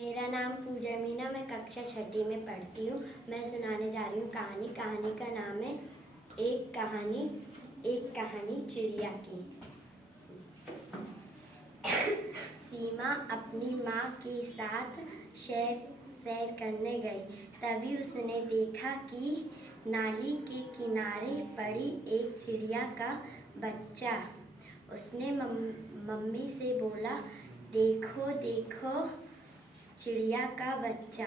मेरा नाम पूजा मीना, मैं कक्षा 6 में पढ़ती हूँ। मैं सुनाने जा रही हूँ कहानी। कहानी का नाम है एक कहानी चिड़िया की। सीमा अपनी माँ के साथ सैर करने गई। तभी उसने देखा कि नाली के किनारे पड़ी एक चिड़िया का बच्चा। उसने मम्मी से बोला, देखो देखो चिड़िया का बच्चा।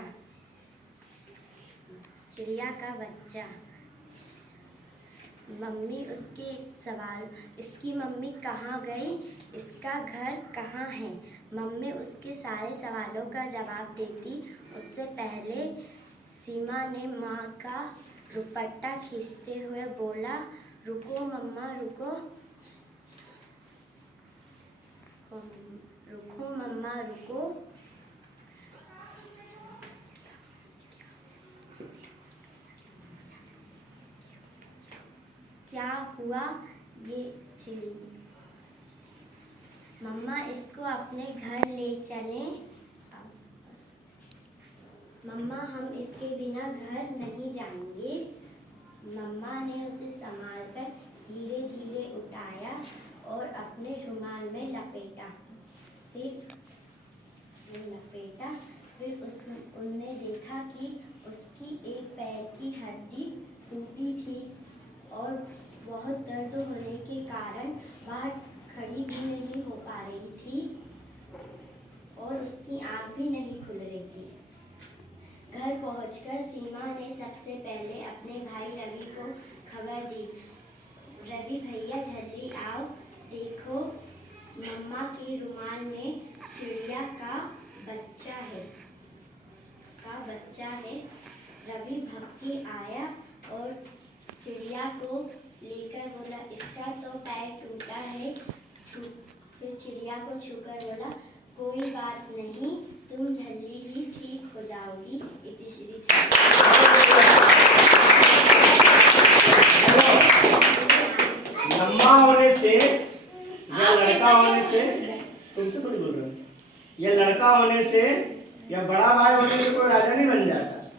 मम्मी उसके सवाल, इसकी मम्मी कहाँ गई, इसका घर कहाँ है। मम्मी उसके सारे सवालों का जवाब देती उससे पहले सीमा ने माँ का दुपट्टा खींचते हुए बोला, रुको मम्मा रुको, क्या हुआ ये चिड़ी? मम्मा इसको अपने घर ले चलें। मम्मा हम इसके बिना घर नहीं जाएंगे। मम्मा ने उसे संभालकर धीरे धीरे उठाया और अपने रुमाल में लपेटा। फिर उनने देखा कि उसकी एक पैर की हड्डी टूटी थी और बहुत दर्द होने के कारण वह खड़ी भी नहीं हो पा रही थी और उसकी आँख भी नहीं खुल रही थी। घर पहुंचकर सीमा ने सबसे पहले अपने भाई रवि को खबर दी। रवि भैया जल्दी आओ, देखो मम्मा के रुमाल में चिड़िया का बच्चा है। रवि भाग के आया और चिड़िया को लेकर बोला, इसका तो पैर टूटा है। फिर चिड़िया को छूकर बोला, कोई बात नहीं, तुम जल्दी ही ठीक हो जाओगी। इतिश्री। लम्बा होने से या लड़का होने से, तुमसे थोड़ी बोल रहा हूँ, या लड़का होने से या बड़ा भाई होने से कोई राजा नहीं बन जाता।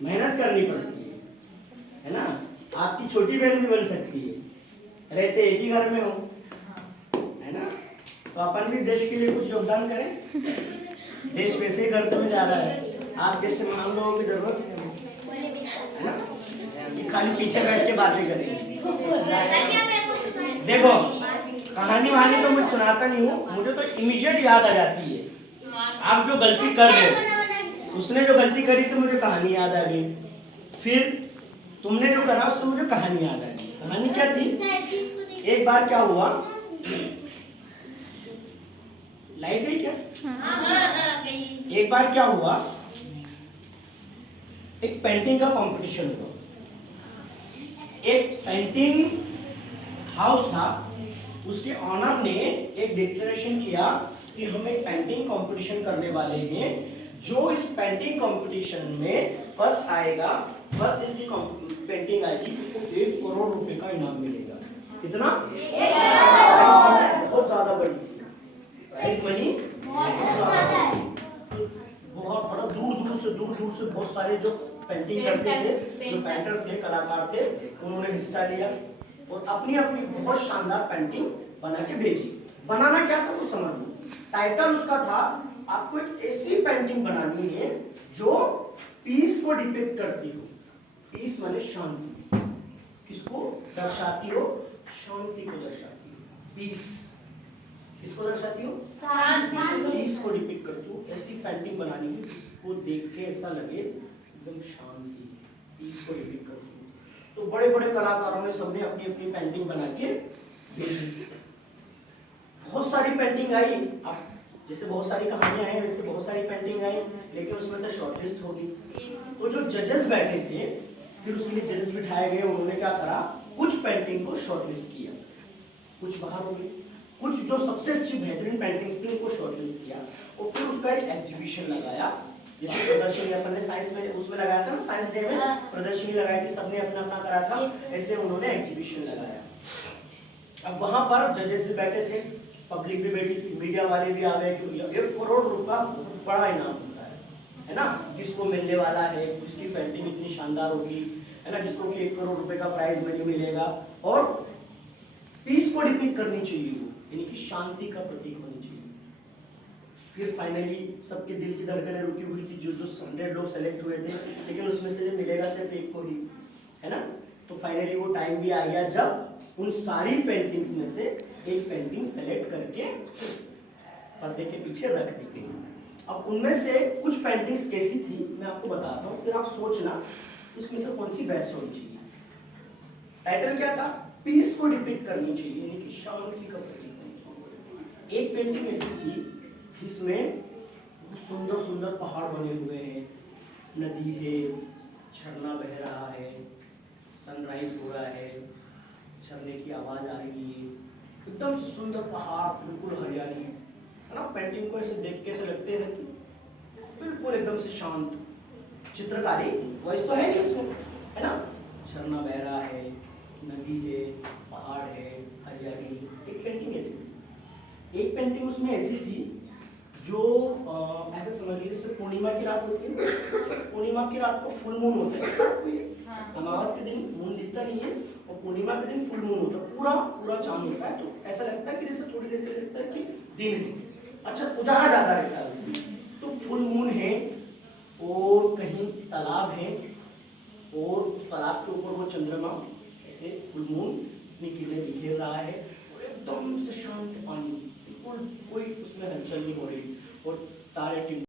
मेहनत करनी पड़ती है ना। आपकी छोटी बहन भी बन सकती है, रहते एक ही घर में हो, है ना। तो अपन भी देश के लिए कुछ योगदान करें। देश वैसे ही गर्त में जा रहा है, आप जैसे महान लोगों की जरूरत है ना। ये खाली पीछे बैठ के बातें करेंगे। देखो कहानी वहानी तो मुझे सुनाता नहीं हूँ, मुझे तो इमीडिएट याद आ जाती है। आप जो गलती कर रहे हो, उसने जो गलती करी तो मुझे कहानी याद आ गई, फिर तुमने जो करा उससे मुझे कहानी याद आ गई। कहानी क्या थी? एक बार क्या हुआ, लाइट गई क्या? एक बार क्या हुआ, एक पेंटिंग का कंपटीशन हुआ। एक पेंटिंग हाउस था, उसके ऑनर ने एक डिक्लेरेशन किया कि हम एक पेंटिंग कंपटीशन करने वाले हैं। जो इस पेंटिंग कंपटीशन में फर्स्ट आएगा, फर्स्ट जिसकी पेंटिंग आएगी उसको 1 करोड़ रुपए का इनाम मिलेगा। कितना? बहुत ज्यादा बड़ी प्राइस मनी, बहुत बड़ा। दूर दूर से बहुत सारे जो पेंटिंग करते थे, जो पेंटर थे, कलाकार थे, उन्होंने हिस्सा लिया और अपनी अपनी बहुत शानदार पेंटिंग बना के भेजी। बनाना क्या था वो समझ लो। टाइटल उसका था, आपको एक ऐसी पेंटिंग बनानी है जो पीस को डिपिक्ट करती हो। पीस माने शांति, किसको दर्शाती हो? शांति को दर्शाती हो। पीस किसको दर्शाती हो? शांति। पीस को डिपिक्ट करती हो। ऐसी पेंटिंग बनानी है जिसको देख के ऐसा लगे एकदम शांति, पीस को डिपिक्ट करती हो। तो बड़े बड़े कलाकारों ने सबने अपनी अपनी पेंटिंग बना के भेजी। बहुत सारी पेंटिंग आई। अब जैसे बहुत सारी कहानियां हैं वैसे बहुत सारी पेंटिंग आई, लेकिन उसमें तो शॉर्टलिस्ट होगी। तो जो जजेस बैठे थे, फिर उसके लिए जजेस बिठाए गए। उन्होंने क्या करा, कुछ पेंटिंग को शॉर्टलिस्ट किया, कुछ बाहर हो गई, कुछ जो सबसे अच्छी बेहतरीन पेंटिंग्स थी उनको शॉर्टलिस्ट किया और फिर उसका एक एग्जीबिशन लगाया। जैसे प्रदर्शनी अपन ने साइंस में उसमें लगाया था ना, साइंस डे में प्रदर्शनी लगाई थी, सबने अपना अपना करा था, ऐसे उन्होंने एग्जीबिशन लगाया। अब वहां पर जजेस बैठे थे, पब्लिक भी बैठी थी, मीडिया वाले भी आ गए कि 1 करोड़ रुपया बहुत बड़ा इनाम होता है ना, किसको मिलने वाला है, किसकी पेंटिंग इतनी शानदार होगी, है ना, जिसको कि 1 करोड़ रुपए का प्राइज मनी मिलेगा। और पीस को डिपिक्ट करनी चाहिए वो, यानी कि शांति का प्रतीक होनी चाहिए। फिर फाइनली सबके दिल की धड़कनें रुकी हुई थी, जो 100 लोग सेलेक्ट हुए थे, लेकिन उसमें से मिलेगा सिर्फ एक को ही, है ना। तो फाइनली वो टाइम भी आ गया जब उन सारी पेंटिंग्स में से एक पेंटिंग सेलेक्ट करके पर्दे के पीछे रख दी गई। अब उनमें से कुछ पेंटिंग्स कैसी थी मैं आपको बताता हूँ, फिर आप सोचना उसमें से कौन सी बेस्ट होनी चाहिए। टाइटल क्या था? पीस को डिपिक्ट करनी चाहिए, यानी कि शांति का प्रतीक होनी चाहिए। एक पेंटिंग ऐसी थी जिसमें सुंदर सुंदर पहाड़ बने हुए हैं, नदी है, झरना बह रहा है, सनराइज हो रहा है, झरने की आवाज आ रही है, एकदम सुंदर पहाड़, बिल्कुल हरियाली, है ना। पेंटिंग को ऐसे देख के ऐसे लगते हैं कि बिल्कुल एकदम से शांत चित्रकारी वॉइस तो है नहीं इसमें, है ना। झरना बह रहा है, नदी है, पहाड़ है, हरियाली। एक पेंटिंग ऐसी थी। एक पेंटिंग उसमें ऐसी थी जो ऐसे समझ लीजिए जैसे पूर्णिमा की रात होती है, पूर्णिमा की रात को फुल मून होता है, अमावस के दिन मून दिखता नहीं है और पूर्णिमा के दिन फुल मून होता है, पूरा पूरा चांद होता है। तो ऐसा लगता है कि जैसे थोड़ी देर के लगता है कि दिन है, अच्छा उजाला ज्यादा रहता है। तो फुल मून है और कहीं तालाब है और उस तालाब के ऊपर वो चंद्रमा ऐसे फुल मून अपनी किरणें बिखेर रहा है और एकदम से शांत पानी, बिल्कुल कोई उसमें हलचल नहीं हो रही और तारे